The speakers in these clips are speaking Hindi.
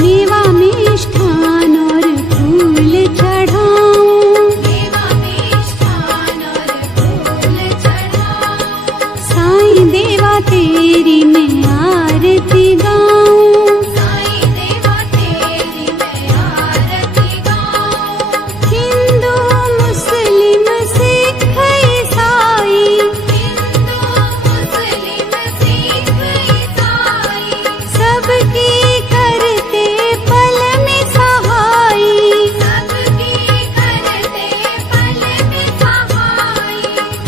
मेवा मिष्ठान और फूल चढ़ाऊं, मेवा मिष्ठान और फूल चढ़ाऊं। साईं देवा तेरी मैं आरती गाऊं, साईं देवा तेरी मैं आरती गाऊं। हिंदू मुस्लिम सिख ईसाई, हिंदू मुस्लिम सिख ईसाई, सबकी करते पल में सहाई, सबकी करते पल में सहाई।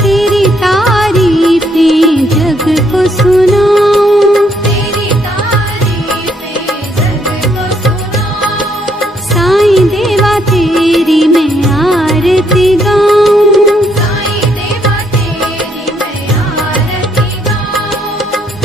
तेरी तारीफें जग को सुनाऊं, तेरी तारीफें जग को सुनाऊं। साईं देवा तेरी मैं आरती गाऊं, साईं देवा तेरी मैं आरती गाऊं।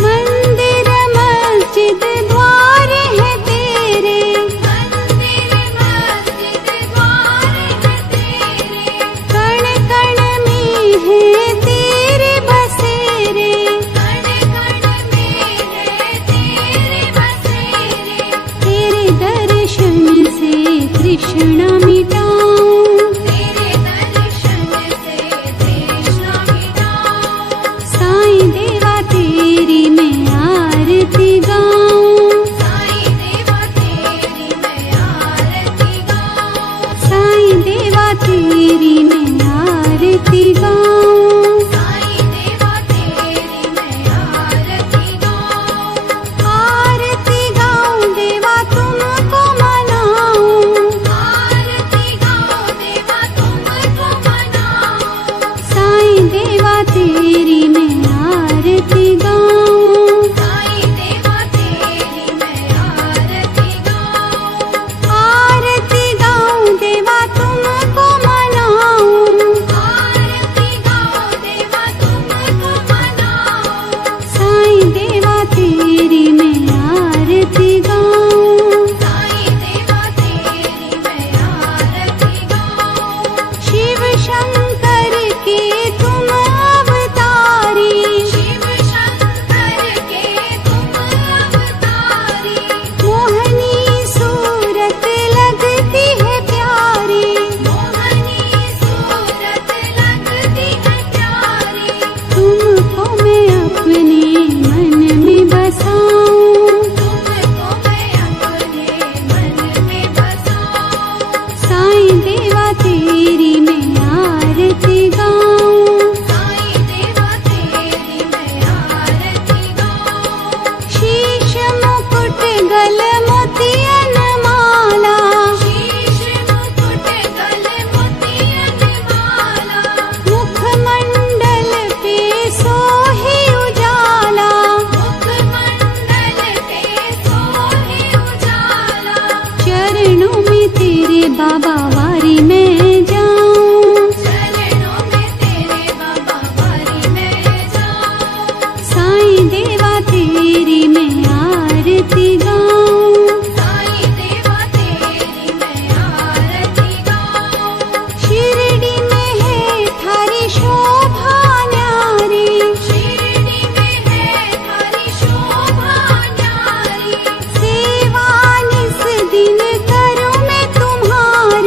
मंदिर मस्जिद द्वार है तेरे, मंदिर मस्जिद द्वार है तेरे। कण कण में है तेरे बसेरे, कण कण में है तेरे बसेरे। तेरे दर्शन से तृष्णा मिटाऊं, तेरे दर्शन से तृष्णा मिटाऊं। साईं देवा तेरी मैं आरती गाऊं, साईं देवा तेरी मैं आरती गाऊं। साईं देवा तेरी मैं आरती गाऊं, साईं देवा तेरी मैं आरती गाऊं। आरती गाऊं देवा तुमको मनाऊं, आरती गाऊं देवा तुमको मनाऊं। साईं देवा तेरी मैं आरती गाऊं, साईं देवा तेरी मैं आरती गाऊं। आरती गाऊं देवा तुमको मनाऊं, आरती गाऊं देवा तुमको मनाऊं। साईं देवा तेरी मैं आरती गाऊं, साईं देवा तेरी मैं आरती गाऊं। शिव शंकर के तुम अवतारी, शिव शंकर के तुम अवतारी। मोहनी सूरत लगती है प्यारी, मोहनी सूरत लगती है प्यारी। तुमको मैं अपने मन में बसाऊं, तुमको मैं अपने मन में बसाऊं। साईं देवा तेरी मैं आरती गाऊं, साईं देवा तेरी मैं आरती गाऊं। शीश मुकुट गल मोतियन माला, शीश मुकुट गल मोतियन माला। मुखमंडल पे सोहे उजाला, मुखमंडल पे सोहे उजाला। चरणों में तेरे बाबा वारी मैं जाऊं, चरणों में तेरे बाबा वारी मैं जाऊं। साईं देवा तेरी मैं आरती गाऊं, साईं देवा तेरी मैं आरती गाऊं। शिरडी में है थारी शोभा न्यारी, शिरडी में है थारी शोभा न्यारी। सेवा निस दिन करूं मैं तुम्हारी,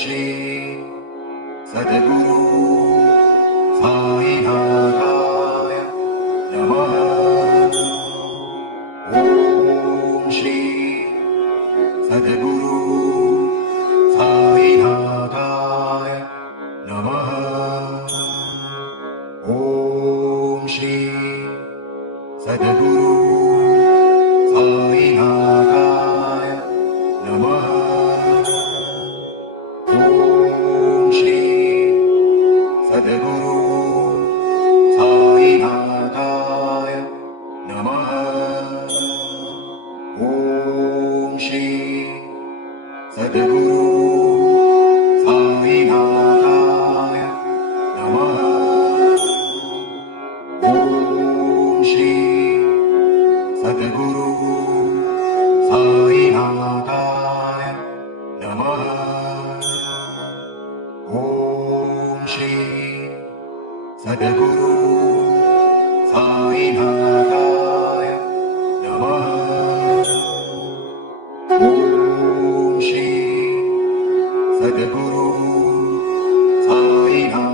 श्री सद्गुरु साईनाथाय नमः। ॐ श्री सद्गुरु साईनाथाय नमः। ॐ श्री सद्गुरु साईनाथाय नमः। ॐ श्री सद्गुरु साईनाथाय नमः। ॐ श्री सद्गुरु साईनाथाय नमः। ॐ श्री सद्गुरु साईनाथाय नमः। ॐ श्री सद्गुरु साईनाथाय नमः। ॐ श्री सद्गुरु साईनाथाय